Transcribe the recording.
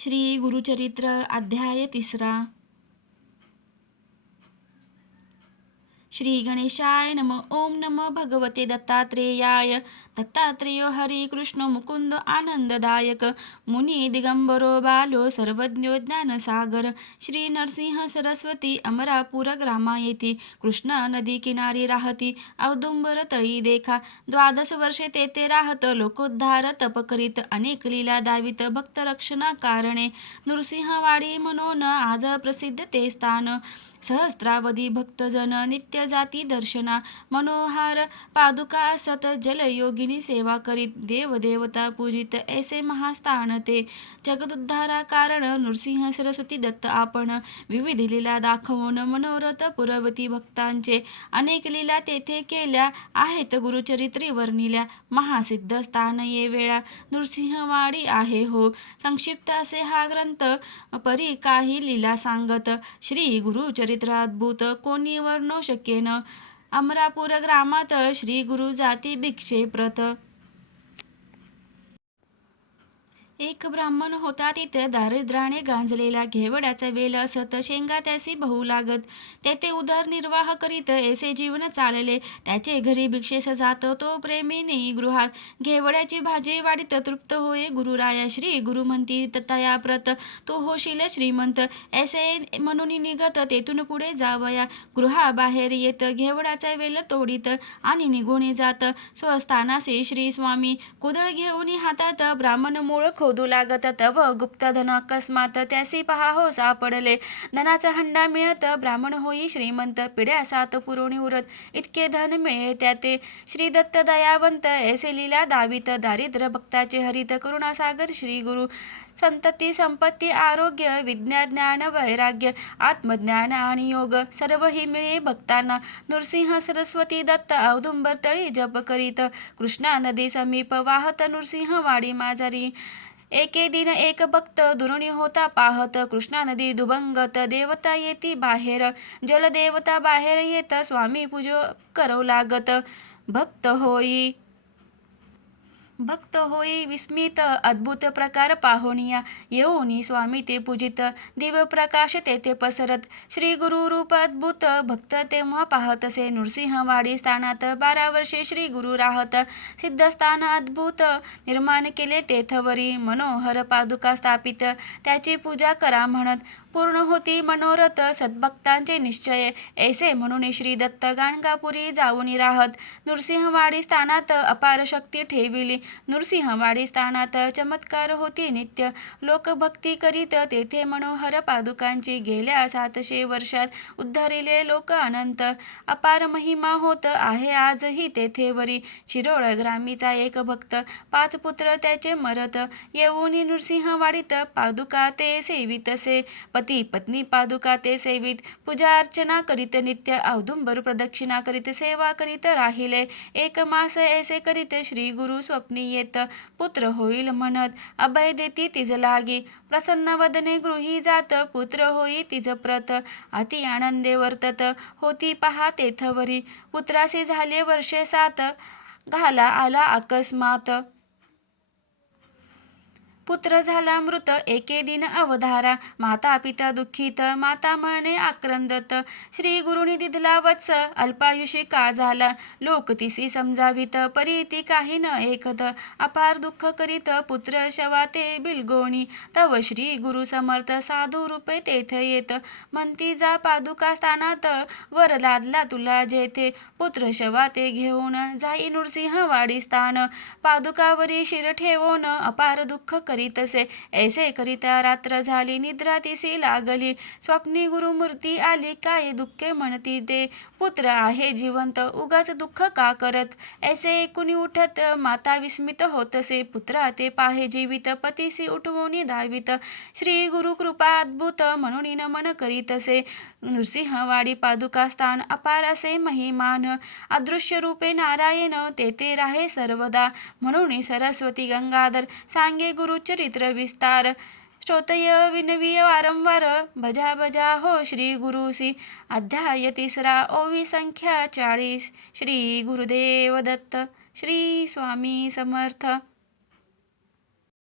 श्री गुरुचरित्र अध्याय तिसरा. श्री गणेशाय नम ओम नम भगवते दत्तात्रेयाय. दत्तात्रेयो हरी कृष्ण मुकुंद आनंददायक. मुनी दिगंबरो बालो सर्वज्ञो ज्ञानसागर. श्री नरसिंह सरस्वती अमरापूर ग्रामा येथे कृष्णा नदी किनारी राहती औदुंबर तळी देखा. द्वादश वर्षे तेथे राहत लोकोद्धार तप करीत अनेक लीला दावित भक्त रक्षणा कारणे नृसिंहवाडी म्हणून आज प्रसिद्ध ते स्थान. सहस्रावधी भक्तजन नित्य जाती दर्शना मनोहार पादुका सत जलयोगिनी सेवा करीत देवदेवता पूजित ऐसे महास्थान ते. जगदुद्धारा कारण नृसिंह सरस्वती दत्त आपण विविध लीला दाखवून मनोरथ पुरवती भक्तांचे अनेक लीला तेथे केल्या आहेत. गुरुचरित्री वर्णिल्या महासिद्ध स्थान ये वेळा नृसिंहवाडी आहे हो. संक्षिप्त असे हा ग्रंथ परी काही लीला सांगत श्री गुरुचरित्राद्भुत कोणी वर्णो शक्येन अमरापूर ग्रामात श्री गुरु जाती भिक्षे प्रत एक ब्राह्मण होता तिथे दारिद्र्याने गांजलेला घेवड्याचा वेल असत शेंगा त्यासी बहु लागत. तेथे उदरनिर्वाह करीत ऐसे जीवन चालले. त्याचे घरी भिक्षेस जात तो प्रेमीने गृहात. घेवड्याची भाजी वाढीत तृप्त होय गुरुराया श्री गुरु म्हणती तया प्रत तो होशील श्रीमंत ऐसे म्हणून निघत तेथून पुढे जावया. गृहाबाहेर येत घेवडाचा वेल तोडीत आणि निघून जात. स्वस्थानासी श्री स्वामी कुदळ घेऊन हातात ब्राह्मण मूळ शोधू लागत तव गुप्त धन अकस्मात त्यासी पहा हो सापडले. धनाचा हंडा मिळत ब्राह्मण होई श्रीमंत पिढ्या सात पुरवणी उरत. इतके धन मिळे त्याते. श्री दत्त दयावंत ऐसे लीला दावित दारिद्र्य भक्ताचे हरित करुणासागर श्री गुरु संतती संपत्ती आरोग्य विज्ञान ज्ञान वैराग्य आत्मज्ञान आणि योग सर्व ही मिळे भक्तांना. नृसिंह सरस्वती दत्त औदुंबर तळी जप करीत. कृष्णा नदी समीप वाहत नृसिंहवाडी माजारी. एके दिन एक भक्त दुरुणी होता पाहत कृष्णा नदी दुभंगत देवता येती बाहेर. जलदेवता बाहेर येत स्वामी पूजो करव लागत. भक्त होई भक्त होई विस्मित अद्भुत प्रकार पाहुनिया येऊनी स्वामी ते पूजित दिव्य तेथे पसरत. श्री गुरु रूप अद्भुत भक्त तेव्हा पाहतसे नृसिंहवाडी स्थानात बारा वर्षे श्री गुरु राहत. सिद्धस्थान अद्भुत निर्माण केले तेथवरी. मनोहर पादुका स्थापित त्याची पूजा करा म्हणत. पूर्ण होती मनोरथ सद्भक्तांचे निश्चय. ऐसे म्हणून श्री दत्त गाणगापुरी जाऊन राहत. नृसिंहवाडी स्थानात अपार शक्ती ठेविली. नृसिंहवाडी स्थानात चमत्कार होती नित्य. लोकभक्ती करीत तेथे मनोहर पादुकांची गेल्या सातशे वर्षात उद्धारिले लोक अनंत. अपार महिमा होत आहे आजही तेथे वरी. शिरोळ ग्रामीचा एक भक्त. पाच पुत्र त्याचे मरत. येऊन नृसिंहवाडीत पादुका ते सेवितसे. पती पत्नी पादुका ते सेवित. पूजा अर्चना करीत नित्य औदुंबर प्रदक्षिणा करीत सेवा करीत राहिले. एक मास ऐसे करीत श्री गुरु स्वप्नी येत. पुत्र होईल म्हणत अभय देती तिज लागी. प्रसन्न वदने गृही जात पुत्र होई तिज प्रत. अति आनंदे वर्तत होती पहा तेथवरी पुत्रासी झाले वर्षे सात घाला आला अकस्मात. पुत्र झाला मृत एके दिन अवधारा. माता पिता दुःखित माता म्हणे आक्रंदत. श्री गुरुनी दिधला वत्स अल्पायुषी का झाला? लोक तिसी समजावित परी ती काही न ऐकत. अपार दुःख करीत पुत्र शवाते बिलगोणी. तव श्री गुरु समर्थ साधू रूपे तेथ येत. म्हणती जा पादुका स्थानात वर लादला तुला जेथे. पुत्र शवा ते घेऊन जाई नृसिंहवाडी स्थान. पादुकावरी शिर ठेवून अपार दुःख करीतसे. ऐसे करिता रात्र झाली निद्रा तिसी लागली. स्वप्नी गुरुमूर्ती आली काय दुःखे म्हणती ते पुत्र आहे जिवंत उगाच दुःख का करत? ऐसे कुणी उठत माता विस्मित होतसे. पुत्रा ते पाहे जीवित पतीसी उठवून दावित. श्री गुरु कृपा अद्भुत म्हणून नमन करीतसे. नृसिंहवाडी पादुका स्थान अपार असे महिमान. अदृश्य रूपे नारायण तेथे राहे सर्वदा. म्हणून सरस्वती गंगाधर सांगे गुरु चरित्र विस्तार। श्रोतय विनवीय वारंवार। भजा भजा हो श्री गुरुसी अध्याय तिसरा ओवी संख्या चाळीस। श्री गुरुदेव दत्त। श्री स्वामी समर्थ।